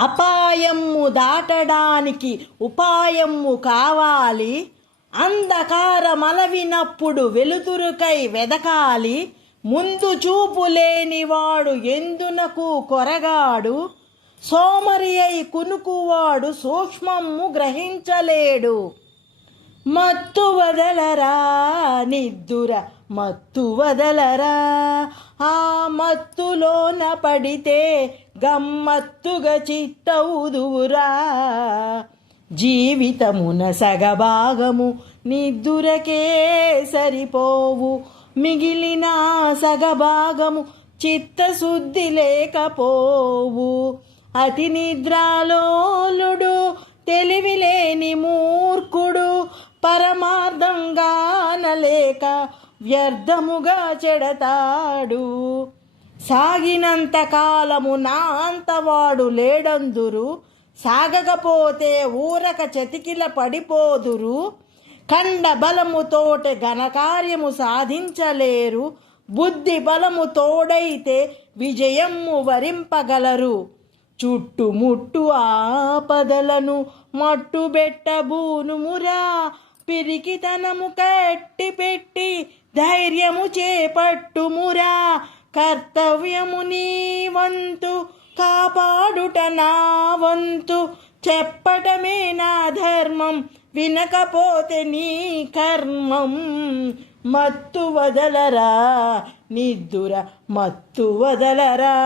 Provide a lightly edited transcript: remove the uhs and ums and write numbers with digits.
అపాయము దాటడానికి ఉపాయము కావాలి. అంధకారమలవినప్పుడు వెలుతురుకై వెదకాలి. ముందు చూపు లేనివాడు ఎందునకు కొరగాడు. సోమరి అయి కునుకువాడు సూక్ష్మము గ్రహించలేడు. మత్తు వదలరా నిద్దుర మత్తు వదలరా, ఆ మత్తులోన పడితే గమ్మత్తుగా చిత్తవుదువురా. జీవితమున సగభాగము నిద్దురకే సరిపోవు, మిగిలిన సగభాగము చిత్తశుద్ధి లేకపోవు. అతి నిద్రాలోలుడు తెలివిలేని మూర్ఖుడు, పరమార్థంగానలేక వ్యర్థముగా చెడతాడు. సాగినంత కాలము నా అంతవాడు లేడందురు, సాగకపోతే ఊరక చతికిల పడిపోదురు. ఖండ బలముతోటి ఘనకార్యము సాధించలేరు, బుద్ధి బలము తోడైతే విజయము వరింపగలరు. చుట్టుముట్టు ఆపదలను మట్టుబెట్టబూనుమురా, పిరికితనము కట్టిపెట్టి ధైర్యము చేపట్టుమురా. కర్తవ్యము నీ వంతు, కాపాడుట నా వంతు, చెప్పటమే నా ధర్మం, వినకపోతే నీ కర్మం. మత్తు వదలరా నిద్దుర మత్తు వదలరా.